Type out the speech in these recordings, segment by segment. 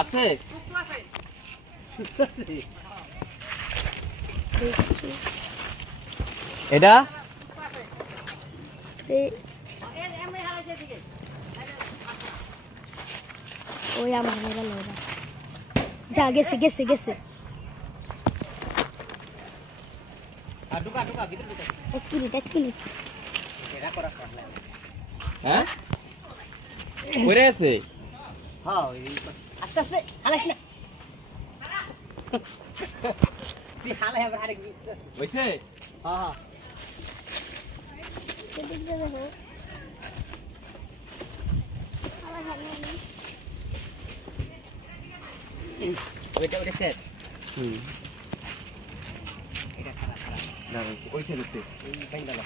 আছে এটা ওই আমার মেলা লোরা যা গেছে গেছে গেছে আর ঢুকা ঢুকা ভিতর ঢুকা 1 মিনিট 1 মিনিট এটা করা পারলে হ্যাঁ কইরে আছে হ্যাঁ আস্তে আস্তে হালাস না তুই হালা হবে আরেক হইছে হ্যাঁ হ্যাঁ এদিক দিয়ে দেখো আবার হালা ওইটা ওইটা শেষ এটা খালা খালা না ওই ছেলেতে এই বাইন্দালা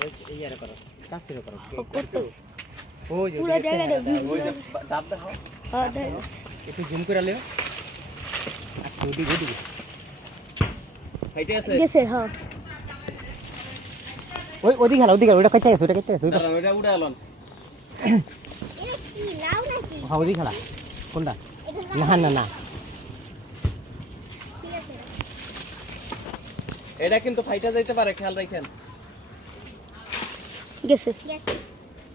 ওই এই আরে করো চাচ্ছির করো ওই যে পুরো জায়গাটা ওই যে দাব দাও হ্যাঁ দেখ একটু জুম করে লিও আস্তে ওদিকে ওদিকে খাইতে আছে গেছে হ্যাঁ ওই ওদিকে খেলা ওদিকে ওটা কেটে গেছে ওটা কেটে গেছে ওইটা উড়ে আলন এটা কি লাউ নাকি হ্যাঁ ওদিকে খেলা কোনটা না না না ঠিক আছে এটা কিন্তু ফাইটা যাইতে পারে খেয়াল রাখেন গেছে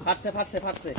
ফাটছে ফাটছে ফাটছে